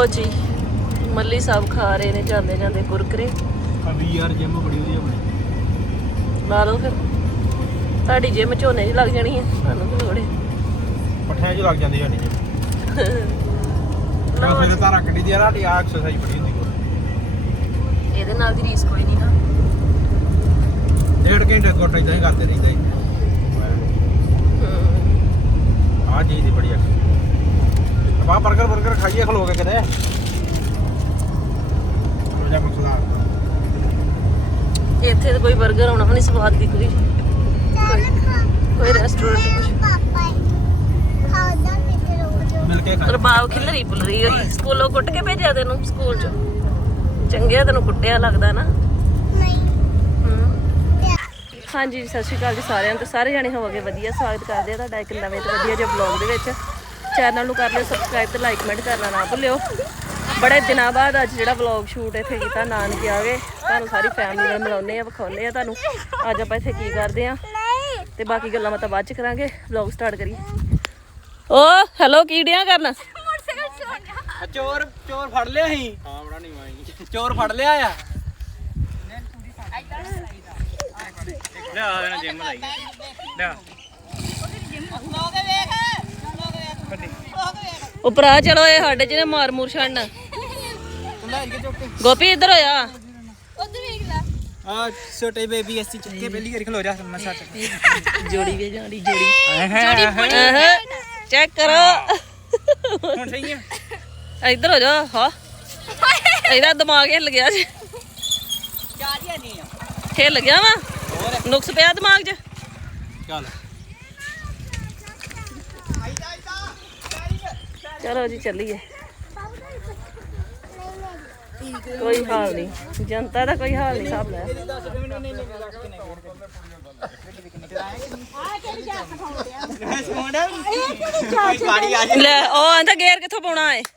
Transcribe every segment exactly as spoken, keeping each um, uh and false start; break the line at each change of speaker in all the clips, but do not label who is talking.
ਲਓ ਜੀ ਮੱਲੀ ਸਾਹਿਬ ਖਾ ਰਹੇ ਨੇ ਜਾਂਦੇ ਜਾਂਦੇ ਕੁਰਕਰੇ।
ਅਭੀ ਯਾਰ ਜਿਮ ਬੜੀ ਵਧੀਆ ਬਣੀ।
ਲਾ ਲਓ ਫਿਰ ਸਾਡੀ ਜਿਮ ਝੋਨੇ 'ਚ ਲੱਗ ਜਾਣੀ ਹੈ, ਸਾਨੂੰ ਕੀ ਲੋੜ ਹੈ।
ਪੱਠਿਆਂ 'ਚ ਲੱਗ ਜਾਂਦੀ ਹੋਣੀ ਜਿਮ। ਨਾ ਫਿਰ ਤਾਂ ਰੱਖੜੀ ਦੀ ਸਾਡੀ ਆ ਐਕਸਰਸਾਈਜ਼ ਬੜੀ ਹੁੰਦੀ ਕੋਲ।
ਇਹਦੇ ਨਾਲ ਦੀ ਰੀਸ ਕੋਈ ਨਹੀਂ ਨਾ।
ਡੇਢ ਘੰਟੇ ਕੋਟ ਇਦਾਂ ਹੀ ਕਰਦੇ ਰਹਿੰਦੇ। ਆ ਚੀਜ਼ ਦੀ ਬੜੀ ਅੱਛੀ। ਆਪਾਂ 버ਗਰ 버ਗਰ ਖਾਈਏ ਖਲੋ ਕੇ ਕਿਤੇ। ਜਾ ਮਸਲਾ
ਇੱਥੇ ਤਾਂ ਕੋਈ 버ਗਰ ਆਉਣਾ ਵੀ ਨਹੀਂ ਸਵਾਦ ਦੀ ਕੋਈ ਕੋਈ ਰੈਸਟੋਰੈਂਟ ਕੁਝ
ਮਿਲ ਕੇ ਖਾ।
ਰਬਾਬ ਖਿਲਰੀ ਪੁਲਰੀ ਹੋਈ ਸਕੂਲੋਂ ਕੁੱਟ ਕੇ ਭੇਜਿਆ ਤੈਨੂੰ ਸਕੂਲ 'ਚ ਚੰਗਿਆ ਤੈਨੂੰ ਕੁੱਟਿਆ ਲੱਗਦਾ ਨਾ। ਹਾਂਜੀ ਸਤਿ ਸ਼੍ਰੀ ਅਕਾਲ ਜੀ ਸਾਰਿਆਂ ਨੂੰ ਤੇ ਸਾਰੇ ਜਾਣੇ ਹੋਵੋਗੇ ਵਧੀਆ। ਸਵਾਗਤ ਕਰਦੇ ਆ ਤੁਹਾਡਾ ਇੱਕ ਨਵੇਂ ਤੇ ਵਧੀਆ ਜਿਹੇ ਬਲੌਗ ਦੇ ਵਿੱਚ। ਚੈਨਲ ਨੂੰ ਕਰ ਲਿਓ ਸਬਸਕ੍ਰਾਈਬ ਤੇ ਲਾਈਕ ਕਮੈਂਟ ਕਰਨਾ ਨਾ ਭੁੱਲਿਓ। ਬੜੇ ਦਿਨਾਂ ਬਾਅਦ ਅੱਜ ਜਿਹੜਾ ਬਲੌਗ ਸ਼ੂਟ ਇੱਥੇ ਕੀਤਾ ਨਾਨਕੇ ਆ ਗਏ। ਤੁਹਾਨੂੰ ਸਾਰੀ ਫੈਮਿਲੀ ਨਾਲ ਮਿਲਾਉਂਦੇ ਆ ਵਿਖਾਉਂਦੇ ਆ ਤੁਹਾਨੂੰ ਅੱਜ ਆਪਾਂ ਇੱਥੇ ਕੀ ਕਰਦੇ ਆ ਤੇ ਬਾਕੀ ਗੱਲਾਂ ਮਤਾਂ ਬਾਅਦ ਚ ਕਰਾਂਗੇ। ਬਲੌਗ ਸਟਾਰਟ ਕਰੀਏ। ਓ ਹੈਲੋ ਕੀ ਡਿਆ ਕਰਨ?
ਚੋਰ ਚੋਰ ਫੜ ਲਿਆ ਸੀ। ਹਾਂ ਬੜਾ ਨਹੀਂ ਮਾਈ ਚੋਰ ਫੜ ਲਿਆ ਆ। ਲੈ ਆ ਨਾ ਜਿਮ ਲਾਈ ਲੈ
ਉਪਰਾ ਚਲੋ ਇਹ ਸਾਡੇ ਜਿਹਨੇ ਮਾਰ ਮੂਰ ਛੱਡਣਾ। ਗੋਪੀ ਇੱਧਰ ਹੋਇਆ
ਆ ਛੋਟੇ ਬੇਬੀ ਅਸੀਂ ਚੁੱਕੇ ਪਹਿਲੀ ਵਾਰੀ ਖਲੋ ਜਾ ਮੈਂ ਸੱਚ
ਜੋੜੀ ਵੇ ਜਾਂਦੀ ਜੋੜੀ ਚੈੱਕ ਕਰੋ
ਹੁਣ ਸਹੀ ਆ।
ਇੱਧਰ ਹੋ ਜਾ। ਹਾਂ ਇਹਦਾ ਦਿਮਾਗ ਹਿੱਲ ਗਿਆ ਜੀ। ਹਿੱਲ ਗਿਆ ਵਾ ਨੁਕਸ ਪਿਆ ਦਿਮਾਗ 'ਚ।
ਚੱਲ
ਚਲੋ ਜੀ ਚੱਲੀਏ। ਕੋਈ ਹਾਲ ਨਹੀਂ ਜਨਤਾ ਦਾ ਕੋਈ ਹਾਲ ਨਹੀਂ ਸਾਹਬ ਲੈ। ਲੈ ਉਹ ਆਂਦਾ ਗੇਰ ਕਿੱਥੋਂ ਪਾਉਣਾ ਏ?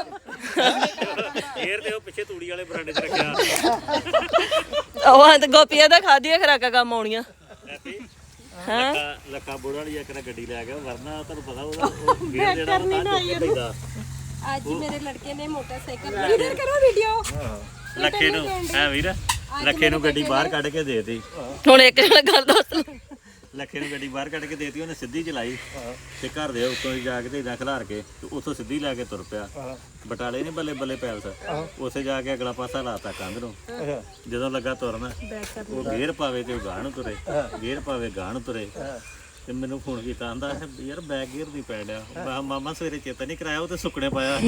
ਗੇਰ ਤੇ ਉਹ ਪਿੱਛੇ ਤੂੜੀ ਵਾਲੇ ਬਰਾਂਡੇ 'ਚ ਰੱਖਿਆ।
ਉਹ ਆਂਦਾ ਗੋਪੀਆਂ ਦਾ ਖਾਦੀਆਂ ਖਰਾਕਾਂ ਕੰਮ ਆਉਣੀਆਂ।
ਹਾਂ ਲੱਕਾ ਬੋੜ ਵਾਲੀ ਇੱਕ ਨਾ ਗੱਡੀ ਲੈ ਗਿਆ ਵਰਨਾ ਤੁਹਾਨੂੰ ਪਤਾ ਉਹਦਾ ਗੇਰ ਜਿਹੜਾ ਤਾਂ ਚੁੱਕ ਪੈਂਦਾ।
ਅੱਜ ਮੇਰੇ ਲੜਕੇ ਨੇ ਮੋਟਰਸਾਈਕਲ ਇਧਰ ਕਰੋ ਵੀਡੀਓ।
ਲੱਖੇ ਨੂੰ ਹੈ ਵੀਰ ਲੱਖੇ ਨੂੰ ਗੱਡੀ ਬਾਹਰ ਕੱਢ ਕੇ ਦੇਤੀ।
ਹੁਣ ਇੱਕ ਜਣਾ ਗੱਲ ਦੱਸ।
ਲੱਖੇ ਨੂੰ ਗੱਡੀ ਬਾਹਰ ਕੱਢ ਕੇ ਦੇਤੀ ਉਹਨੇ ਸਿੱਧੀ ਚਲਾਈ ਤੇ ਘਰ ਦੇ ਉੱਤੋਂ ਹੀ ਜਾ ਕੇ ਤੇ ਇਦਾਂ ਖਿਲਾਰ ਕੇ ਤੇ ਉੱਥੋਂ ਸਿੱਧੀ ਲੈ ਕੇ ਤੁਰ ਪਿਆ। ਬਟਾਲੇ ਨੇ ਬੱਲੇ ਬੱਲੇ ਪੈਲਸ ਉੱਥੇ ਜਾ ਕੇ ਅਗਲਾ ਪਾਸਾ ਲਾਤਾ ਕੰਧ ਨੂੰ। ਜਦੋਂ ਲੱਗਾ ਤੁਰਨ ਉਹ ਗੇਰ ਪਾਵੇ ਤੇ ਉਹ ਗਾਂਹ ਨੂੰ ਤੁਰੇ ਗੇਰ ਪਾਵੇ ਗਾਂਹ ਨੂੰ ਤੁਰੇ ਤੇ ਮੈਨੂੰ ਫੋਨ ਕੀਤਾ ਆਂਦਾ ਯਾਰ ਬੈਕ ਗੇਅਰ ਦੀ ਪੈ ਡਿਆ। ਮੈਂ ਮਾਮਾ ਸਵੇਰੇ ਚੇਤਾ ਨਹੀਂ ਕਰਾਇਆ ਉਹ ਤੇ ਸੁੱਕਣੇ ਪਾਇਆ।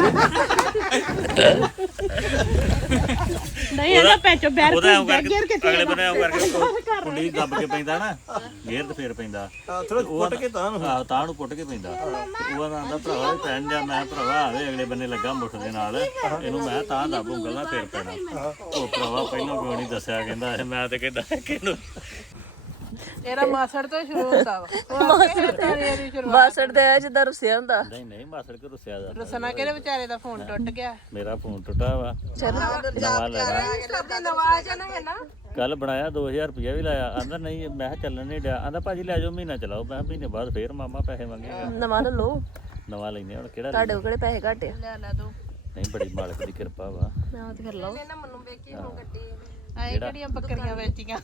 ਨਹੀਂ ਇਹਦਾ ਪੈਚੋ ਬੈਰ
ਉਹਦਾ ਐਂ ਕਰਕੇ ਅਗਲੇ ਬੰਨੇ ਐਂ ਕਰਕੇ ਕੁੰਡੀ ਦੱਬ ਕੇ ਪੈਂਦਾ ਨਾ ਗੇਅਰ ਤੇ ਫੇਰ ਪੈਂਦਾ ਥੋੜਾ ਪੁੱਟ ਕੇ ਤਾਂ ਨੂੰ ਤਾਂ ਨੂੰ ਪੁੱਟ ਕੇ ਪੈਂਦਾ। ਉਹ ਆਂਦਾ ਭਰਾਵਾ ਪੈਣ ਜਾ। ਮੈਂ ਭਰਾਵਾ ਆਵੇ ਅਗਲੇ ਬੰਨੇ ਲੱਗਾ ਮੁੱਠ ਦੇ ਨਾਲ ਇਹਨੂੰ ਮੈਂ ਤਾਂ ਦੱਬ ਉਂਗਲ ਨਾਲ ਫੇਰ ਪੈਣਾ। ਉਹ ਭਰਾਵਾ ਪਹਿਲਾਂ ਕਿਉਂ ਨਹੀਂ ਦੱਸਿਆ ਕਹਿੰਦਾ ਮੈਂ ਤੇ ਕਹਿੰਦਾ ਕਿਹਨੂੰ
ਤੇਰਾ ਮਾਸੜ ਤੋਂ ਸ਼ੁਰੂ ਹੁੰਦਾ ਵਾ।
ਬਾਸੜ ਦੇ ਜਿੱਦਾਂ ਰੁੱਸਿਆ ਹੁੰਦਾ।
ਨਹੀਂ ਨਹੀਂ ਮਾਸੜ ਕੇ ਰੁੱਸਿਆ ਦਾ
ਰਸਨਾ ਕਿਹੜੇ ਵਿਚਾਰੇ ਦਾ ਫੋਨ ਟੁੱਟ ਗਿਆ।
ਮੇਰਾ ਫੋਨ ਟੁੱਟਾ ਵਾ ਨਵਾਂ ਲੈਣਾ।
ਨਵਾਂ ਜਨਾ ਹੈ ਨਾ
ਕੱਲ ਬਣਾਇਆ ਦੋ ਹਜ਼ਾਰ ਰੁਪਇਆ ਵੀ ਲਾਇਆ। ਆਂਦਾ ਨਹੀਂ ਮੈਂ ਕਿਹਾ ਚੱਲਣ ਨਹੀਂ ਡਿਆ। ਆਂਦਾ ਭਾਜੀ ਲੈ ਜਾਓ ਮਹੀਨਾ ਚਲਾਓ। ਮੈਂ ਮਹੀਨੇ ਬਾਅਦ ਫੇਰ ਮਾਮਾ ਪੈਸੇ ਮੰਗੇਗਾ।
ਨਵਾਂ ਲੈ ਲਓ
ਨਵਾਂ ਲੈਨੇ ਹੁਣ ਕਿਹੜਾ
ਤੁਹਾਡੇ ਕੋਲੇ ਪੈਸੇ ਘੱਟ ਆ।
ਲੈ ਲੈ ਦੋ
ਨਹੀਂ ਬੜੀ ਮਾਲਕ ਦੀ ਕਿਰਪਾ ਵਾ।
ਮੈਂ ਤੇ ਫਿਰ ਲਓ।
ਇਹਨਾਂ ਮੈਨੂੰ ਵੇਖੀ ਹੁਣ ਗੱਡੀ ਆਏ ਕਿਹੜੀਆਂ ਬੱਕਰੀਆਂ ਵੇਚੀਆਂ।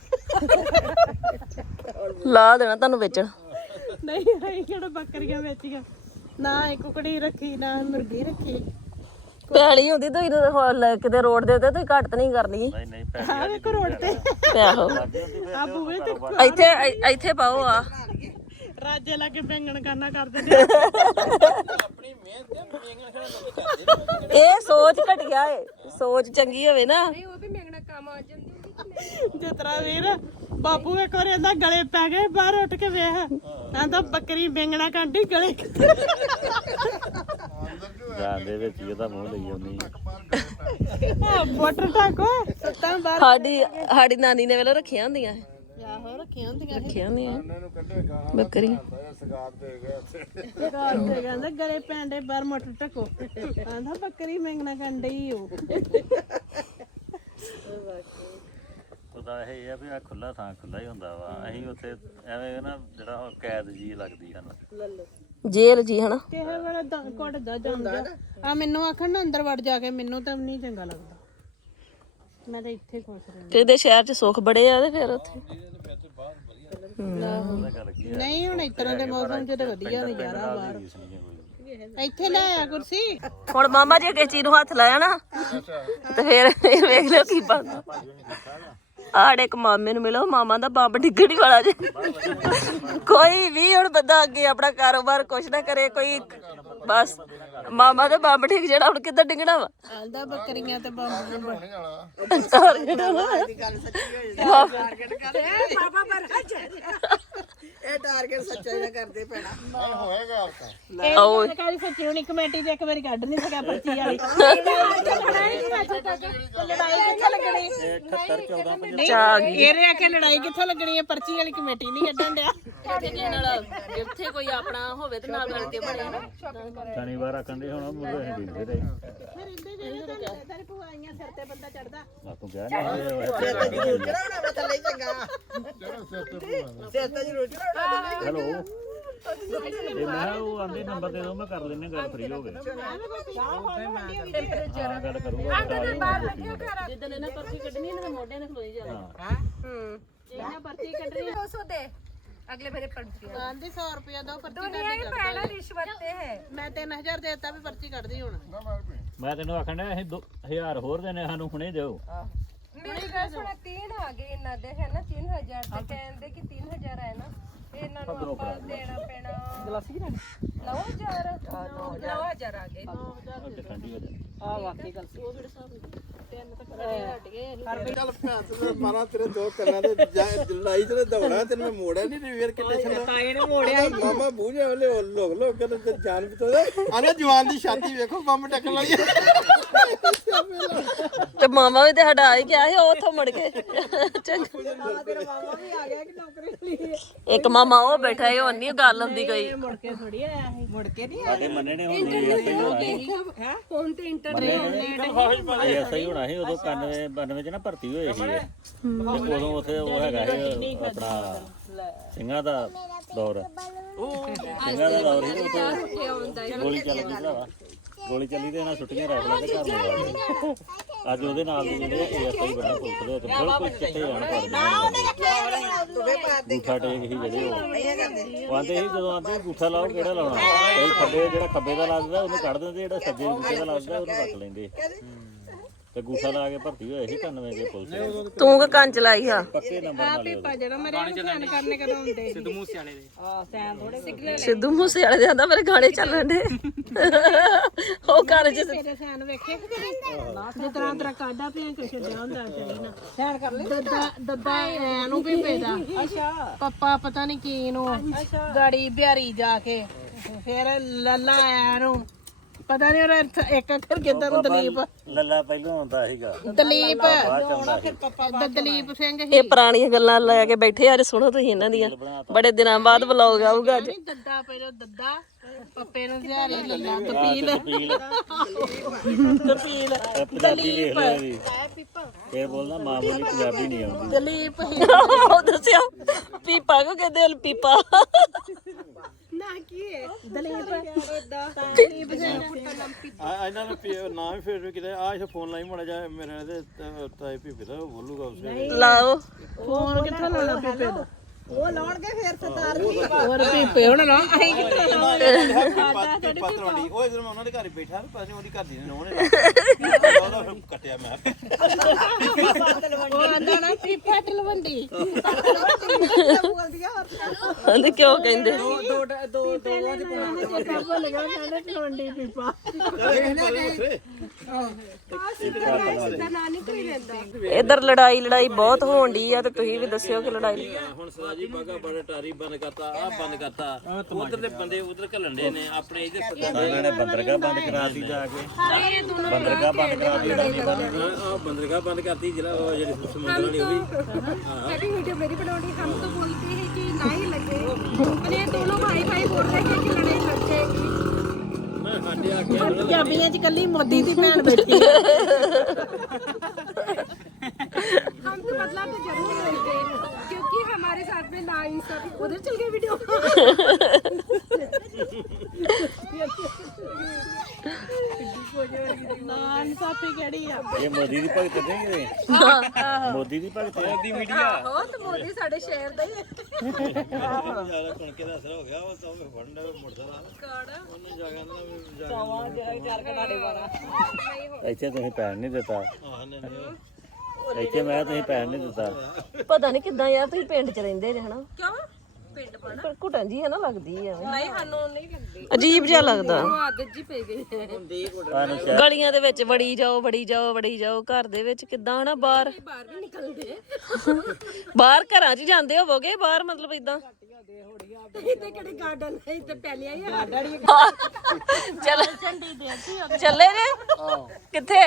ਲਾ ਦੇਣਾ ਤੁਹਾਨੂੰ ਵੇਚਣ।
ਨਹੀਂ ਆਈ ਕਿਹੜਾ ਬੱਕਰੀਆਂ ਵੇਚੀਆਂ ਨਾ ਇੱਕ ਕੁਕੜੀ ਰੱਖੀ ਨਾ ਮੁਰਗੀ ਰੱਖੀ।
ਭੈਣੀ ਹੁੰਦੀ ਤੁਸੀਂ ਕਿਤੇ ਰੋਡ ਦੇ ਉੱਤੇ ਤੁਸੀਂ ਘੱਟ ਤਾਂ ਨਹੀਂ ਕਰਨੀ।
ਨਹੀਂ ਨਹੀਂ ਪੈਸੇ
ਆ ਵੇਖੋ ਰੋਡ ਤੇ
ਆਹੋ
ਆ ਬੂਵੇ ਤੇ
ਇੱਥੇ ਇੱਥੇ ਪਾਓ ਆ
ਰਾਜੇ ਲਾ ਕੇ ਬੈਂਗਣ ਕਰਨਾ ਕਰ ਦਿੰਦੇ।
ਇਹ ਸੋਚ ਘਟ ਗਿਆ ਏ। ਸੋਚ ਚੰਗੀ ਹੋਵੇ ਨਾ
ਉਹ ਵੀ ਮੈਂਗਣਾ ਕੰਮ ਆ ਜਾਂਦੀ ਜਿਤਰਾ ਵੀਰ ਬਾਪੂ ਇੱਕ ਵਾਰੀ ਆਂਦਾ ਗਲੇ ਪੈ ਗਏ ਬਾਹਰ ਉੱਠ ਕੇ ਵੇਖ ਆਂਦਾ ਬੱਕਰੀ ਬੈਂਗਣਾ ਕਾਂਡੀ ਗਲੇ
ਜਾਨ ਦੇ ਵਿੱਚ ਇਹਦਾ ਮੂੰਹ ਲਈ ਆਉਣੀ
ਆ ਵਾਟਰ ਟੈਂਕ ਓਏ ਸੱਤਾਂ ਬਾਹਰ
ਸਾਡੀ ਸਾਡੀ ਨਾਨੀ ਨੇ ਵੇਲੇ ਰੱਖੀਆਂ ਹੁੰਦੀਆਂ
ਆਹੋ ਰੱਖੀਆਂ ਹੁੰਦੀਆਂ
ਰੱਖੀਆਂ ਹੁੰਦੀਆਂ ਬੱਕਰੀ
ਰਾਤ ਤੇ ਕਹਿੰਦਾ ਗਲੇ ਪੈਂਦੇ ਬਾਹਰ ਮੋਟਰ ਟਕੋ ਆਂਦਾ ਬੱਕਰੀ ਬੈਂਗਣਾ ਕਾਂਡੀ ਓ।
ਉਹਦਾ ਇਹ ਆ ਵੀ ਆ ਖੁੱਲਾ ਥਾਂ ਖੁੱਲਾ ਹੀ ਹੁੰਦਾ ਵਾ। ਅਸੀਂ ਉੱਥੇ ਐਵੇਂ ਨਾ ਜਿਹੜਾ ਕੈਦ ਜੀ ਲੱਗਦੀ ਹਨ
ਜੇਲ੍ਹ ਜੀ ਹਨਾ।
ਕਿਸੇ ਵੇਲੇ ਦਾ ਘੁੱਟਦਾ ਜਾਂਦਾ ਆ ਮੈਨੂੰ ਆਖਣ ਨਾ ਅੰਦਰ ਵੜ ਜਾ ਕੇ, ਮੈਨੂੰ ਤਾਂ ਨਹੀਂ ਚੰਗਾ ਲੱਗਦਾ, ਮੈਂ ਤਾਂ ਇੱਥੇ ਖੁਸ਼ ਰਹਿੰਦੀ।
ਕਿਹਦੇ ਸ਼ਹਿਰ 'ਚ ਸੁੱਖ ਬੜੇ ਆ ਤੇ ਫਿਰ ਉੱਥੇ
ਨਹੀਂ ਹੁਣ ਇਸ ਤਰ੍ਹਾਂ ਦੇ ਮੌਸਮ 'ਚ ਤਾਂ ਵਧੀਆ ਨਜ਼ਾਰਾ ਬਾਹਰ। ਇੱਥੇ ਲੈ ਆ ਕੁਰਸੀ।
ਹੁਣ ਮਾਮਾ ਜੀ ਕਿਸੇ ਚੀਜ਼ ਨੂੰ ਹੱਥ ਲਾਇਆ ਨਾ ਤੇ ਫਿਰ ਵੇਖ ਲਿਓ ਕੀ ਬਣਦਾ। ਆੜੇ ਇੱਕ ਮਾਮੇ ਨੂੰ ਮਿਲੋ, ਮਾਮਾ ਦਾ ਬੰਬ ਡਿੱਗਣ ਵਾਲਾ ਜੇ। ਕੋਈ ਵੀ ਹੁਣ ਬੰਦਾ ਅੱਗੇ ਆਪਣਾ ਕਾਰੋਬਾਰ ਕੁਛ ਨਾ ਕਰੇ, ਕੋਈ ਬਸ ਮਾਮਾ ਦਾ ਬੰਬ ਡਿੱਗ ਜਿਹੜਾ ਹੁਣ ਕਿੱਦਾਂ ਡਿੱਗਣਾ ਵਾ।
ਆਂਦਾ ਬੱਕਰੀਆਂ ਤੇ ਬੰਬ ਬੰਬ
ਇਹ ਟਾਰਗੇਟ ਸੱਚਾ ਜਿਹਾ ਕਰਦੇ ਪੈਣਾ
ਇਹ ਕਾਹਦੀ ਸੱਚੀ ਹੋਣੀ, ਕਮੇਟੀ ਦੇ ਇੱਕ ਵਾਰੀ ਕੱਢ ਨਹੀਂ ਸਕਿਆ ਪਰਚੀ ਵਾਲੀ। ਲੜਾਈ ਕਿੱਥੇ ਲੱਗਣੀ? ਇਹਦੇ ਆ ਕੇ ਲੜਾਈ ਕਿੱਥੋਂ ਲੱਗਣੀ ਹੈ? ਪਰਚੀ ਵਾਲੀ ਕਮੇਟੀ ਨਹੀਂ ਕੱਢਣ ਡਿਆ।
ਇੱਥੇ ਕੋਈ ਆਪਣਾ ਹੋਵੇ ਤੇ ਨਾਲ ਰਲ ਕੇ ਬਣੇ ਨਾ।
ਸ਼ਨੀਵਾਰ ਆਖਣ ਦੇ ਹੁਣ ਮੁੰਡੇ ਅਸੀਂ ਡੀਲ ਰਹੇ
ਫਿਰ ਇੰਦੇ ਜਿਹੜੇ ਤੇਰੀ ਭੂਆ ਆਈਆਂ ਸਿਰ ਤੇ ਬੰਦਾ ਚੜਦਾ।
ਆਪੂ ਗਿਆ ਨਹੀਂ
ਜ਼ਰੂਰ ਚੜਾਉਣਾ ਵਾ ਥੱਲੇ ਚੰਗਾ ਸਿਰ ਤੇ ਜ਼ਰੂਰ ਚੜਾਉਣਾ।
ਹੈਲੋ ਇਹ ਮੈਂ ਉਹ ਆਂਦੇ ਨੰਬਰ ਦੇ ਦੋ, ਮੈਂ ਕਰ ਲੈਣੇ ਗੱਲ ਫ੍ਰੀ ਹੋ ਗਏ। ਹਾਂ ਗੱਲ ਕਰੂੰਗਾ।
ਜਿੱਦਣ ਇਹਨਾਂ ਪਰਚੀ ਕੱਢਣੀ ਇਹਨਾਂ ਦੇ ਮੋਢਿਆਂ ਤੇ ਖਲੋਈ ਜਾਣਾ।
ਹੂੰ ਇਹਨਾਂ ਪਰਚੀ ਕੱਢਣੀ
दो सौ दे अगले मेरे पर्ची
ਆਂਦੀ ਸੌ ਰੁਪਇਆ ਦੋ ਪਰਚੀ
दुनिया ही पहला रिश्वत ते है।
ਮੈਂ ਤਿੰਨ ਹਜ਼ਾਰ ਦੇਤਾ ਵੀ ਪਰਚੀ ਕੱਢਦੀ ਹੁਣ।
ਮੈਂ ਤੈਨੂੰ ਆਖਣ ਡਿਆ ਅਸੀਂ ਦੋ ਹਜ਼ਾਰ ਹੋਰ ਦੇਣੇ, ਸਾਨੂੰ ਹੁਣੇ ਦਿਓ।
मेरी गल सुन तीन आ गए इन्ना दे है ना तीन हजार ते कहंदे कि तीन हजार है ना इन्ना नु ਆਪਾਂ ਦੇਣਾ ਪੈਣਾ ਗਲਾਸੀ ਨਾ नौ हजार नौ हजार आ गए।
ਅੱਗੇ ਠੰਡੀ ਹੋ ਜਾ।
ਆ ਵਾਕਈ ਗੱਲ ਉਹ ਜਿਹੜੇ ਹਿਸਾਬ ਤਿੰਨ ਤਾਂ ਕਰੇ ਹਟ ਗਏ।
ਚੱਲ ਭੈਣ ਤੇ ਮਾਰਾ ਤੇਰੇ ਦੋ ਕੰਨਾਂ ਤੇ ਲੜਾਈ ਤੇ ਦੌੜਾ ਤੈਨੂੰ ਮੈਂ ਮੋੜਿਆ ਨਹੀਂ ਰਿਵੇਰ ਕਿੱਥੇ ਛੱਡਾ
ਤਾਏ ਨੇ ਮੋੜਿਆ
ਮਾਮਾ ਬੂਝੇ ਵਾਲੇ ਲੋਕ ਲੋਕ ਕਹਿੰਦੇ ਜਾਨ ਬਤੋਦਾ ਆਨੇ ਜਵਾਨ ਦੀ ਛਾਤੀ ਵੇਖੋ ਬੰਬ ਟੱਕਣ ਵਾਲੀ
ਤੇ ਮਾਮਾ ਵੀ ਤੇ ਹਟਾ ਹੀ ਗਿਆ ਸੀ ਉੱਥੋਂ ਮੁੜ ਕੇ। ਇੱਕ ਮਾਮਾ ਉਹ ਬੈਠਾ ਹੈ, ਉਹ ਨਹੀਂ ਗੱਲ ਹੁੰਦੀ ਕੋਈ।
ਮੁੜ ਕੇ ਥੋੜੀ ਆਇਆ ਸੀ। ਮੁੜ ਕੇ ਨਹੀਂ
ਸਾਡੇ ਮੰਨੇ ਨੇ ਹੁਣ ਨਹੀਂ
ਹੈ
फोन ते इंटरनेट
ਇਹ ਸਹੀ ਹੋਣਾ ਸੀ ਉਦੋਂ ਇਕਾਨਵੇਂ ਬਾਨਵੇਂ ਚ ਨਾ ਭਰਤੀ ਹੋਏ ਸੀ ਤੇ ਉਦੋਂ ਉੱਥੇ ਉਹ ਹੈਗਾ ਸੀ ਆਪਣਾ ਸਿੰਘਾਂ ਦਾ ਦੌਰ। ਸਿੰਘਾਂ ਦਾ ਦੌਰ ਸੀ ਉੱਥੇ ਗੋਲੀ ਚੱਲ ਗਈ ਭਰਾਵਾ, ਗੋਲੀ ਚੱਲੀ ਤੇ ਇਹਨਾਂ ਛੁੱਟੀਆਂ ਰੱਖ ਲਿਆ ਤੇ ਘਰ ਨੂੰ ਆ ਗਏ। ਅੱਜ ਉਹਦੇ ਨਾਲ ਦੇ ਜਿਹੜੇ ਏਐਸਆਈ ਬਣਾ ਪੁਲਿਸ ਦੇ ਉੱਤੇ ਬਿਲਕੁਲ ਚਿੱਟੇ ਜਾਣ ਪੜਦੇ ਗੂਠਾ ਟੇਕ ਸੀ ਜਿਹੜੇ ਉਹ ਆਂਦੇ ਸੀ ਜਦੋਂ ਆਂਦੇ ਗੂਠਾ ਲਾਓ ਕਿਹੜਾ ਲਾਉਣਾ, ਕੋਈ ਖੱਬੇ ਜਿਹੜਾ ਖੱਬੇ ਦਾ ਲਾ ਦਿੰਦਾ ਉਹਨੂੰ ਕੱਢ ਦਿੰਦੇ, ਜਿਹੜਾ ਸੱਜੇ ਗੂਠੇ ਦਾ ਲਾ ਦਿੰਦਾ ਉਹਨੂੰ ਰੱਖ ਲੈਂਦੇ। ਤੇ ਗੂਠਾ ਲਾ ਕੇ ਭਰਤੀ ਹੋਏ ਸੀ ਇਕਾਨਵੇਂ ਦੇ ਪੁਲਿਸ ਦੇ।
ਤੂੰ ਕਿ ਕੰਨ ਚਲਾਈ ਆ?
ਪੱਕੇ ਨੰਬਰ ਨਾਲ ਹੀ
ਪਾ ਜਿਹੜਾ ਮੇਰੇ ਨੂੰ ਸੈਨ ਕਰਨੇ ਕਦੋਂ ਹੁੰਦੇ ਸਿੱਧੂ ਮੂਸੇ ਵਾਲੇ ਦੇ। ਆ ਸੈਨ ਥੋੜੇ ਸਿਗਨਲ
ਸਿੱਧੂ ਮੂਸੇ ਵਾਲੇ ਦੇ ਆਂਦਾ ਮੇਰੇ ਗਾਣੇ ਚੱਲਣ ਦੇ ਉਹ ਘਰ ਚ
ਤੇਰੇ ਸੈਨ ਵੇਖੇ ਜਿਸ ਤਰ੍ਹਾਂ ਤੇਰਾ ਕਾਡਾ ਪਿਆ ਕਿ ਛੱਡਿਆ ਹੁੰਦਾ ਚਲੀ ਨਾ ਸੈਨ ਕਰ ਲੈ। ਦੱਦਾ ਦੱਦਾ ਐਨੂੰ ਵੀ ਪੈਦਾ ਅੱਛਾ ਪੱਪਾ ਪਤਾ ਨਹੀਂ ਕੀ ਨੂੰ ਗਾੜੀ ਬਿਹਾਰੀ ਜਾ ਕੇ ਫਿਰ ਲੱਲਾ ਐਨੂੰ ਪਤਾ ਨਹੀਂ ਉਹ ਇੱਕ ਅੱਖਰ ਕਿੱਦਾਂ ਨੂੰ ਦਲੀਪ
ਲੱਲਾ ਪਹਿਲਾਂ ਹੁੰਦਾ ਸੀਗਾ,
ਦਲੀਪ
ਬਾਅਦ ਚ ਆਉਂਦਾ ਸੀ।
ਦ- ਦਲੀਪ ਸਿੰਘ ਹੀ
ਇਹ ਪੁਰਾਣੀਆਂ ਗੱਲਾਂ ਲੈ ਕੇ ਬੈਠੇ ਅੱਜ ਸੁਣੋ ਤੁਸੀਂ ਇਹਨਾਂ ਦੀਆਂ। ਬੜੇ ਦਿਨਾਂ ਬਾਅਦ ਵਲੌਗ ਆਊਗਾ ਅੱਜ।
ਨਹੀਂ ਦੱਦਾ ਪਹਿਲਾਂ ਦੱਦਾ ਪੱਪੇ ਨੂੰ ਬਿਹਾਰੀ ਲੱਲਾ ਤਪੀਲ
ਤਪੀਲ
ਤਪੀਲ
ਪੰਜਾਬੀ ਵੇਖ ਲਿਆ ਵੀ ਫੇਰ ਬੋਲਦਾ ਮਾਂ ਬੋਲੀ ਪੰਜਾਬੀ ਨਹੀਂ ਆਉਂਦੀ।
ਦਲੀਪ ਹੀ
ਉਹ ਦੱਸਿਆ ਪੀਪਾ ਕੋ ਕਹਿੰਦੇ ਹਲ ਪੀਪਾ।
ਨਾ ਕੀ ਹੈ ਦਲੀਪ ਦਲੀਪ
ਆ ਇਹਨਾਂ ਨੂੰ ਨਾਮ ਹੀ ਫੇਰ ਕਿਤੇ ਆ ਇਸ ਫੋਨ ਲਾਈ ਮੜਾ ਜਾ ਮੇਰੇ ਤੇ ਤਾਈ ਪੀਪੇ ਦਾ ਬੋਲੂਗਾ ਉਸੇ
ਲਾਓ
ਫੋਨ ਕਿੱਥੋਂ ਲਾਉਣਾ ਪੀਪੇ ਦਾ?
ਉਹ ਲਾਉਣਗੇ ਫੇਰ ਸਤਾਰ ਦੀ
ਹੋਰ ਪੀਪੇ ਹੁਣ ਨਾ ਅਸੀਂ ਕਿੱਥੋਂ ਲਾਉਣਾ?
ਪਤਰਵਾੜੀ ਉਹ ਇਧਰ ਮੈਂ ਉਹਨਾਂ ਦੇ ਘਰ ਹੀ ਬੈਠਾ ਤੇ ਪਤਾ ਨੀ ਉਹਦੀ ਘਰ ਦੀ ਨੇ ਉਹਨੇ ਉਹਦਾ ਫਿਰ ਕੱਟਿਆ ਮੈਂ
ਉਹ ਆਂਦਾ ਨਾ ਪੀਪਾ ਤਲਵੰਡੀ
ਕਹਿੰਦੇ ਕਿਉਂ ਕਹਿੰਦੇ
ਦੋ ਦੋ ਦੋ ਦੋ
ਜੇ ਕਾਬੂ ਲਗਾ ਕਹਿੰਦਾ ਤਲਵੰਡੀ ਪੀਪਾ
ਇਧਰ ਲੜਾਈ ਲੜਾਈ ਬਹੁਤ ਹੋਣ ਡਈ ਆ ਤੇ ਤੁਸੀਂ ਵੀ ਦੱਸਿਓ ਕਿ ਲੜਾਈ
ਹੁਣ ਸਾਜੀ ਬਾਗਾ ਬੜਾ ਟਾਰੀ ਬੰਦ ਕਰਤਾ ਆ ਬੰਦ ਕਰਤਾ ਉਧਰ ਦੇ ਬੰਦੇ ਉਧਰ ਘੱਲਣ ਦੇ ਨੇ ਆਪਣੇ ਇਧਰ
ਇਹਨਾਂ ਨੇ ਬੰਦਰਗਾਹ ਬੰਦ ਕਰਾਤੀ ਜਾ ਕੇ, ਬੰਦਰਗਾਹ ਬੰਦ ਕਰਾਤੀ
ਆ ਬੰਦਰਗਾਹ ਬੰਦ ਕਰਤੀ ਜਿਹੜਾ ਉਹ ਜਿਹੜੀ ਸਮੁੰਦਰ ਵਾਲੀ ਉਹ ਵੀ
कभी वीडियो मेरी बनानी हम तो बोलते हैं कि नहीं लगे और ये दोनों भाई भाई बोल रहे हैं कि लड़ाई लड़ जाएगी।
ਮੈਂ ਸਾਡੇ ਆ ਗਿਆ
ਪੰਜਾਬੀਆਂ ਚ ਕੱਲੀ ਮੋਦੀ ਦੀ ਭੈਣ ਬੈਠੀ ਹੈ।
हम तो बदला तो जरूर लेंगे क्योंकि हमारे साथ में ना इंसाफ उधर चल गए वीडियो
ਨਾ ਇਨਸਾਫੀ ਕਿਹੜੀ ਆ
ਇਹ ਮੋਦੀ ਦੀ ਭਗਤ ਨਹੀਂ ਇਹ ਮੋਦੀ ਦੀ ਭਗਤ ਹੈ ਦੀ ਮੀਡੀਆ
ਉਹ ਤੇ ਮੋਦੀ ਸਾਡੇ ਸ਼ਹਿਰ ਦਾ ਹੀ ਹੈ
ਜਿਆਦਾ ਕਣਕੇ ਦਾ ਅਸਰ ਹੋ ਗਿਆ ਉਹ ਤਾਂ ਫੜਨ ਦਾ ਮੋਟਰਸਾਈਕਲ ਉਹਨੇ ਜਾ ਕੇ ਨਾ
ਸਵਾ ਚਾਰ ਘੰਟੇ ਵਾਲਾ
ਇੱਥੇ ਤੁਸੀਂ ਪੈਣ ਨਹੀਂ ਦਿੱਤਾ
ਆਹ ਨਹੀਂ ਨਹੀਂ
ਇੱਥੇ ਮੈਂ ਤੁਸੀਂ ਪੈਣ ਨਹੀਂ ਦਿੱਤਾ
ਪਤਾ ਨਹੀਂ ਕਿੱਦਾਂ ਯਾਰ ਤੁਸੀਂ ਪਿੰਡ 'ਚ ਰਹਿੰਦੇ ਜੇ ਹਨਾ
ਕਿਉਂ ਪਿੰਡ ਪਣਾ
ਪਰ ਘੁਟਣ ਜੀ ਹੈ ਨਾ ਲੱਗਦੀ ਐ
ਨਹੀਂ ਸਾਨੂੰ ਨਹੀਂ ਲੱਗਦੀ
ਅਜੀਬ ਜਿਹਾ ਲੱਗਦਾ
ਉਹ ਆਦਤ ਜੀ ਪੈ ਗਈ ਹੈ
ਤੁਹਾਨੂੰ ਸ਼ਾਇਦ
ਗਲੀਆਂ ਦੇ ਵਿੱਚ ਵੜੀ ਜਾਓ ਵੜੀ ਜਾਓ ਵੜੀ ਜਾਓ ਘਰ ਦੇ ਵਿੱਚ ਕਿੱਦਾਂ ਹਨਾ ਬਾਹਰ
ਬਾਹਰ ਵੀ ਨਿਕਲਦੇ
ਬਾਹਰ ਘਰਾਂ 'ਚ ਹੀ ਜਾਂਦੇ ਹੋਵੋਗੇ ਬਾਹਰ ਮਤਲਬ ਇਦਾਂ
ਇੱਥੇ ਕਿਹੜੇ ਗਾਰਡਨ ਹੈ ਇੱਥੇ ਪਹਿਲੀਆਂ ਹੀ ਗਾਰਡਨ
ਚੱਲ ਚੱਲੇ ਜੇ ਕਿੱਥੇ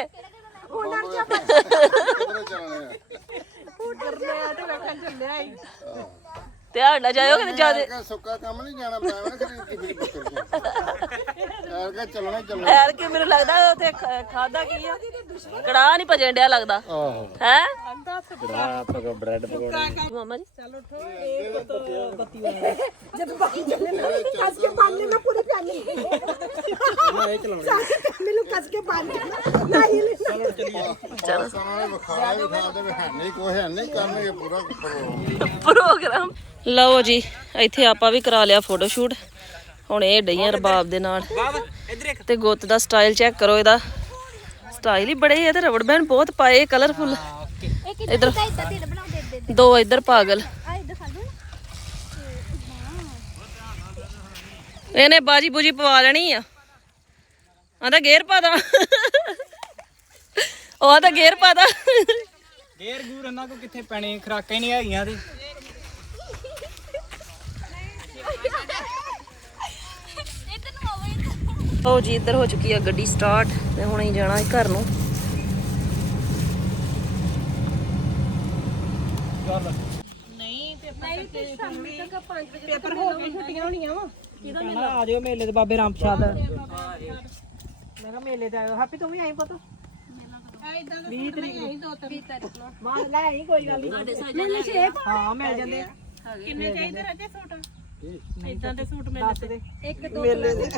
ਧਿਆਨ ਨਾਲ ਜਾਇਓ ਕਿਤੇ ਜਿਆਦਾ
ਸੁੱਕਾ ਕੰਮ ਨਹੀਂ ਜਾਣਾ ਮੈਂ ਨਾ ਖਰੀਦ ਕੇ ਬੱਕਰ ਯਾਰ ਕਾ ਚੱਲਣਾ ਚੱਲਣਾ
ਯਾਰ ਕਿ ਮੈਨੂੰ ਲੱਗਦਾ ਉੱਥੇ ਖਾਦਾ ਕੀ ਆ ਕੜਾਹ ਨਹੀਂ ਭਜਣ ਡਿਆ ਲੱਗਦਾ
ਆਹੋ
ਹੈ
ਕੜਾ ਪਕੋ ਬ੍ਰੈਡ ਪਕੌੜੇ
ਮਾਮਾ ਜੀ
ਜਦ ਬਾਕੀ ਚੱਲੇ ਨਾ ਕੱਸ ਕੇ ਬੰਨ ਲੈਣਾ ਪੂਰੀ ਫੈਮਿਲੀ ਹਾਂ ਇਹ ਚਲਾਉਣਾ ਮੈਨੂੰ ਕੱਸ ਕੇ ਬੰਨ ਲੈਣਾ ਨਹੀਂ ਚਲੋ
ਚਲੋ ਸਾਰਾ ਵਿਖਾ ਦੇ ਵਿਖਾ ਦੇ ਹੈ ਨਹੀਂ ਕੋਈ ਹੈ ਨਹੀਂ ਕਰਨਗੇ ਪੂਰਾ ਪ੍ਰੋਗਰਾਮ
ਪ੍ਰੋਗਰਾਮ ਲਓ ਜੀ ਇੱਥੇ ਆਪਾਂ ਵੀ ਕਰਾ ਲਿਆ ਫੋਟੋ ਸ਼ੂਟ ਹੁਣ ਇਹ ਡਈਆਂ ਰਬਾਬ ਦੇ ਨਾਲ ਤੇ ਗੁੱਤ ਦਾ ਸਟਾਈਲ ਚੈੱਕ ਕਰੋ ਇਹਦਾ ਸਟਾਈਲ ਹੀ ਬੜੇ ਆ ਤੇ ਰਬੜ ਬੈਂਡ ਬਹੁਤ ਪਾਏ ਕਲਰਫੁਲ ਇਧਰ ਦੋ ਇਧਰ ਪਾਗਲ ਇਹਨੇ ਬਾਜੀ ਬੂਜੀ ਪਵਾ ਲੈਣੀ ਆ ਆਂਦਾ ਗੇਰ ਪਾ ਦਾ ਉਹ ਆਂਦਾ ਗੇਰ ਪਾ ਦਾ
ਗੇਰ ਗੂਰ ਇਹਨਾਂ ਕੋ ਕਿੱਥੇ ਪੈਣੇ ਖਰਾਕਾਂ ਹੀ ਨਹੀਂ ਹੈਗੀਆਂ ਤੇ
ਲਓ ਜੀ ਇੱਧਰ ਹੋ ਚੁੱਕੀ ਆ ਗੱਡੀ ਸਟਾਰਟ ਤੇ ਹੁਣ ਹੀ ਜਾਣਾ ਹੈ ਘਰ ਨੂੰ
ਨਹੀਂ ਪੇਪਰ
ਨਹੀਂ ਸ਼ਾਮੀ ਤੱਕ ਪੰਜ ਵਜੇ
ਪੇਪਰ ਹੋ ਗਏ ਛੁੱਟੀਆਂ ਹੋਣੀਆਂ ਵਾ
ਕਹਿੰਦਾ ਆ ਜਾਓ ਮੇਲੇ ਤੇ ਬਾਬੇ ਰਾਮਪ੍ਰਸਾਦ ਮੈਂ ਕਿਹਾ ਮੇਲੇ ਤੇ ਆਇਓ ਹੈਪੀ ਤੂੰ ਵੀ ਆਈ ਪੁੱਤ
ਇਦਾਂ ਦਾ ਵੀਹ ਤਰੀਕ ਨਹੀਂ ਦੋ ਤਰੀਕ ਨੂੰ
ਮਾਂ ਲੈ ਆਈ ਕੋਈ ਗੱਲ ਨਹੀਂ ਹਾਂ ਮਿਲ ਜਾਂਦੇ ਆ
ਕਿੰਨੇ ਚਾਹੀਦੇ ਰਾਜੇ ਸੂਟ ਇਦਾਂ ਦੇ ਸੂਟ ਮਿਲਦੇ
ਦੇ
ਇੱਕ ਦੋ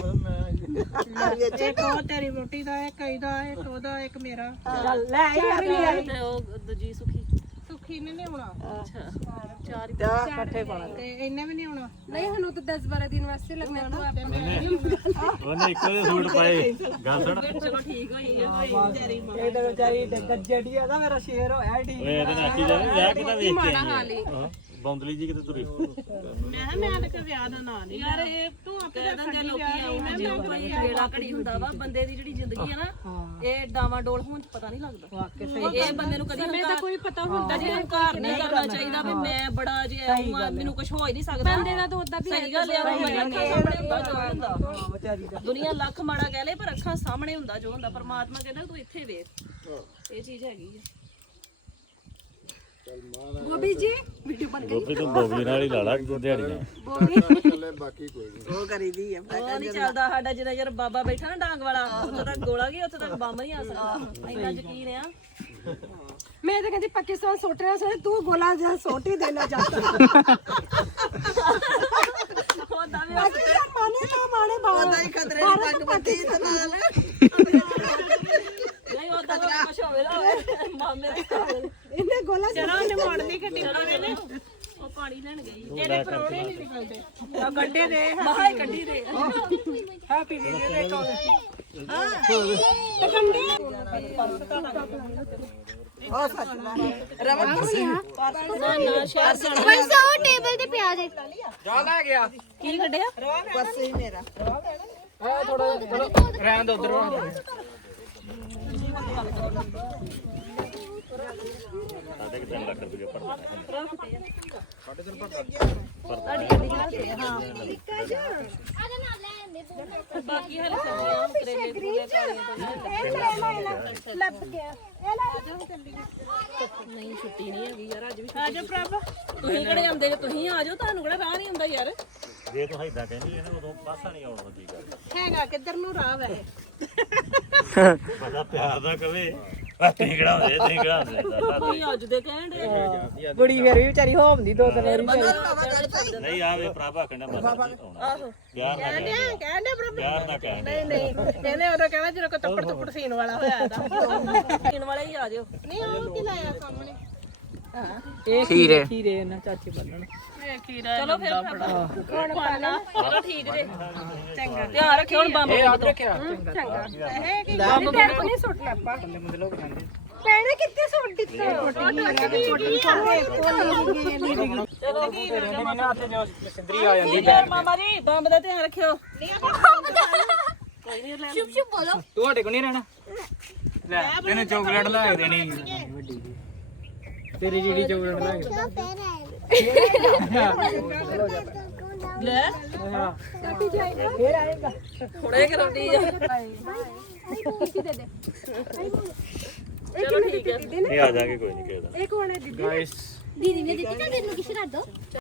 ਇੱਕ ਉਹ ਤੇਰੀ ਰੋਟੀ ਦਾ ਇੱਕ ਇਹਦਾ ਇੱਕ ਉਹਦਾ ਇੱਕ ਮੇਰਾ
ਚੱਲ ਲੈ ਆਈ
ਤੇ ਉਹ ਦੂਜੀ ਸੁਖੀ
ਸੁੱਖੀ ਨੇ ਨਹੀਂ ਆਉਣਾ
ਚਾਰ
ਇਕੱਠੇ ਪਾਣਾ
ਤੇ ਇਹਨੇ ਵੀ ਨਹੀਂ ਆਉਣਾ
ਨਹੀਂ ਸਾਨੂੰ ਤਾਂ ਦਸ ਬਾਰਾਂ ਦਿਨ ਵਾਸਤੇ ਲੱਗਣਾ ਤੂੰ ਆਪਣੇ
ਉਹਨੇ ਇੱਕੋ ਜਿਹੇ ਸੂਟ ਪਾਏ ਗੱਲ ਸੁਣ
ਚਲੋ ਠੀਕ ਹੋਈ ਆ
ਇਹ ਤਾਂ ਵਿਚਾਰੀ ਗੱਜੜੀ ਆ ਨਾ ਮੇਰਾ ਸ਼ੇਰ ਹੋਇਆ ਠੀਕ
ਓਏ ਇਹਦੇ ਨਾਲ ਕੀ ਜਾਵੇ ਵਿਆਹ ਕਿਦਾ ਵੇਖ ਕੇ ਆਈ ਹੈ ਬੌਂਦਲੀ ਜੀ ਕਿਤੇ ਤੁਰੀ
ਮੈਂ ਕਿਹਾ ਮੈਂ ਤਾਂ ਕੋਈ ਵਿਆਹ ਦਾ ਨਾਂ ਨਹੀਂ
ਯਾਰ ਇਹ ਤੂੰ ਆਪੇ ਦੱਸਦੇ ਲੋਕੀ ਆਉਂ ਜੇ ਕੋਈ ਵੇਲਾ ਘੜੀ ਹੁੰਦਾ ਵਾ ਬੰਦੇ ਦੀ ਜਿਹੜੀ ਜ਼ਿੰਦਗੀ ਆ ਨਾ ਇਹ ਡਾਵਾਂ ਡੋਲ ਹੋਣ ਚ ਪਤਾ ਨਹੀਂ ਲੱਗਦਾ ਇਹ ਬੰਦੇ ਨੂੰ ਕਦੀ ਸਮੇਂ ਦਾ ਕੋਈ ਪਤਾ ਹੁੰਦਾ ਜੇ ਹੰਕਾਰ ਨਹੀਂ ਕਰਨਾ ਚਾਹੀਦਾ ਵੀ ਮੈਂ ਬੜਾ ਜੇ ਆਉਂ ਮੈਨੂੰ ਕੁਝ ਹੋ ਹੀ ਨਹੀਂ ਸਕਦਾ ਬੰਦੇ ਦਾ ਤਾਂ ਉਦਾਂ ਵੀ ਸਹੀ ਗੱਲ ਆ ਅੱਖਾਂ ਸਾਹਮਣੇ ਹੁੰਦਾ ਜੋ ਹੁੰਦਾ
ਵਿਚਾਰੀ ਦਾ
ਦੁਨੀਆ ਲੱਖ ਮਾੜਾ ਕਹਿ ਲੇ ਪਰ ਅੱਖਾਂ ਸਾਹਮਣੇ ਹੁੰਦਾ ਜੋ ਹੁੰਦਾ ਪਰਮਾਤਮਾ ਕਹਿੰਦਾ ਤੂੰ ਇੱਥੇ ਵੇਖ ਇਹ ਚੀਜ਼ ਹੈਗੀ ਹੈ
ਗੋਬੀ ਜੀ ਵੀਡੀਓ ਬਣ
ਗੋਪੀ ਤੂੰ ਬੋਬੀ ਨਾਲ ਹੀ ਲਾ ਲਾ ਦਿਹਾੜੀਆਂ
ਚੱਲੇ ਬਾਕੀ ਕੋਈ ਨਹੀਂ
ਉਹ ਕਰੀਦੀ ਆ
ਉਹ ਨਹੀਂ ਚੱਲਦਾ ਸਾਡਾ ਜਿੰਨਾ ਯਾਰ ਬਾਬਾ ਬੈਠਾ ਨਾ ਡਾਂਗ ਵਾਲਾ ਉੱਥੇ ਤੱਕ ਗੋਲਾ ਗਈ ਉੱਥੇ ਤੱਕ ਬੰਬ ਨਹੀਂ ਆ ਸਕਦਾ ਇੰਨਾ ਯਕੀਨ ਆ
ਮੈਂ ਤਾਂ ਕਹਿੰਦੀ ਪਾਕਿਸਤਾਨ ਸੁੱਟ ਰਿਹਾ ਸੀ ਤੂੰ ਗੋਲਾ ਜਿਹਾ ਸੋਟੀ ਦੇਣਾ ਚਾਹਤਾ
ਉਹਦਾ ਵੀ
ਪਾਕਿਸਤਾਨ ਮਾਨੇ ਨਾ ਮਾਣੇ ਬਾਹਰ
ਉਹਦਾ ਹੀ ਖਤਰੇ ਦੀ ਪੱਗ ਬੱਤੀ ਤੇ ਨਾਲ
ਨਹੀਂ ਉਹਦਾ ਵੀ ਕੁਛ ਹੋਵੇ ਨਾ ਮਾਮੇ ਦੇ ਘਰ
ਇਹਨੇ ਗੋਲਾ
ਚਲੋ ਉਹਨੇ ਮੋੜਨੀ ਗੱਡੀ ਪਾਣੇ ਨੇ
ਉਹ ਪਾਣੀ ਲੈਣ ਗਈ
ਇਹਦੇ ਪਰੋਣੇ ਨਹੀਂ ਨਿਕਲਦੇ ਆ ਗੱਡੇ ਦੇ
ਬਾਹਰ ਕੱਢੀ ਦੇ
ਹੈਪੀ ਵੀਡੀਓ ਦੇਖੋ
ਉਹ ਸੱਚ ਨਾ ਰਮਨ ਕੁਰਸੀ
ਬਸ ਉਹ ਟੇਬਲ ਤੇ ਪਿਆ ਦੇ
ਜਾ ਲੈ ਗਿਆ
ਕੀ ਕੱਢਿਆ
ਕੁਰਸੀ ਮੇਰਾ
ਆ ਥੋੜਾ ਚਲੋ ਰਹਿਣ ਦੋ ਉਧਰ
ਸਾਡੇ ਕਿ ਤਿੰਨ ਲੱਖ ਰੁਪਏ ਪੜਦਾ
ਆਦੇ ਨਾਲ ਲੈ ਆਂਦੇ
ਬਾਕੀ ਹਲੇ ਸਬਜ਼ੀਆਂ ਕਰੇਲੇ ਕਰੇਲੇ ਕਾਲੀਆਂ
ਲੱਭ ਗਿਆ ਇਹ ਲੈ
ਨਹੀਂ ਛੁੱਟੀ ਨਹੀਂ ਹੈਗੀ ਯਾਰ ਅੱਜ ਵੀ
ਆ ਜਾ ਪ੍ਰਭ
ਤੁਸੀਂ ਕਿਹੜੇ ਆਉਂਦੇ ਜੇ ਤੁਸੀਂ ਆ ਜਾਓ ਤੁਹਾਨੂੰ ਕਿਹੜਾ ਰਾਹ ਨਹੀਂ ਹੁੰਦਾ ਯਾਰ
ਜੇ ਤੂੰ ਇਦਾਂ ਕਹਿੰਦੀ ਹੈ ਨਾ ਉਦੋਂ ਪਾਸਾ ਨਹੀਂ ਆਉਣ ਦੀ ਗੱਲ
ਹੈਗਾ ਕਿੱਧਰ ਨੂੰ ਰਾਹ ਵੈ
ਬੜਾ ਪਿਆਰ ਦਾ ਕਵੇ ਤੁਸੀਂ ਕਿਹੜਾ ਹੁੰਦੇ ਤੁਸੀਂ ਕਿਹੜਾ ਹੁੰਦੇ
ਤੁਸੀਂ ਅੱਜ ਦੇ ਕਹਿਣ ਦੇ
ਕੁੜੀ ਫਿਰ ਵੀ ਵਿਚਾਰੀ ਹੋਮਦੀ ਦੋ ਤਿੰਨ ਵਾਰੀ
ਨਹੀਂ ਆਵੇ ਭਰਾਵਾ ਕਹਿੰਦਾ ਮਰ ਆਉਣਾ ਪਿਆਰ ਨਾਲ ਕਹਿੰਦੇ
ਕਹਿੰਦੇ ਬਰੋ
ਪਿਆਰ ਨਾਲ ਕਹਿੰਦੇ
ਨਹੀਂ ਕਹਿੰਦੇ ਉਦੋਂ ਕਹਿਣਾ ਜਦੋਂ ਕੋ ਤੱਪੜ ਤੱਪੜ ਸੀਨ ਵਾਲਾ ਹੋਇਆ ਦਾ
ਪੀਣ ਵਾਲੇ ਹੀ ਆ ਜਾਓ
ਨਹੀਂ ਉਹ ਕੀ ਲਾਇਆ ਸਾਹਮਣੇ
ਇਹ ਖੀਰੇ ਖੀਰੇ ਨਾ ਚਾਚੀ ਬੰਨਣ
ਇਹ ਖੀਰਾ
ਚਲੋ ਫਿਰ ਕੌਣ ਪਾਣਾ ਚਲੋ ਠੀਕ ਜੇ ਚੰਗਾ ਧਿਆਨ ਰੱਖਿਓ ਹੁਣ ਬੰਬ ਬੰਬ ਤੋਂ
ਚੰਗਾ
ਇਹ ਕੀ ਬੰਬ ਬੰਬ ਨਹੀਂ ਸੁੱਟਣਾ ਆਪਾਂ ਪੈਣੇ ਕਿੱਥੇ ਸੁੱਟ ਦਿੱਤਾ
ਯਾਰ ਮਾਮਾ ਜੀ ਬੰਬ ਦਾ ਧਿਆਨ ਰੱਖਿਓ
ਸ਼ੁਭ ਸ਼ੁਭ ਬੋਲੋ
ਤੁਹਾਡੇ ਕੋ ਨਹੀਂ ਰਹਿਣਾ ਲੈ ਤੈਨੂੰ ਚਾਕਲੇਟ ਲੈ ਕੇ ਦੇਣੀ ਵੱਡੀ ਤੇਰੀ ਜਿਹੜੀ ਚਾਕਲੇਟ ਲੈ ਕੇ
ਲੈ
ਹਾਂ
ਹੁਣੇ ਕਰਾਉਂਦੀ ਆ ਚਲੋ ਠੀਕ ਹੈ
ਇਹ ਆ ਜਾਗੇ ਕੋਈ ਨਹੀਂ ਕਿਹਦਾ
ਗਾਇਸ
ਦੀਦੀ ਨੇ ਦਿੱਤੀ ਨਾ ਤੈਨੂੰ ਕਿਸ ਕਰ ਦੋ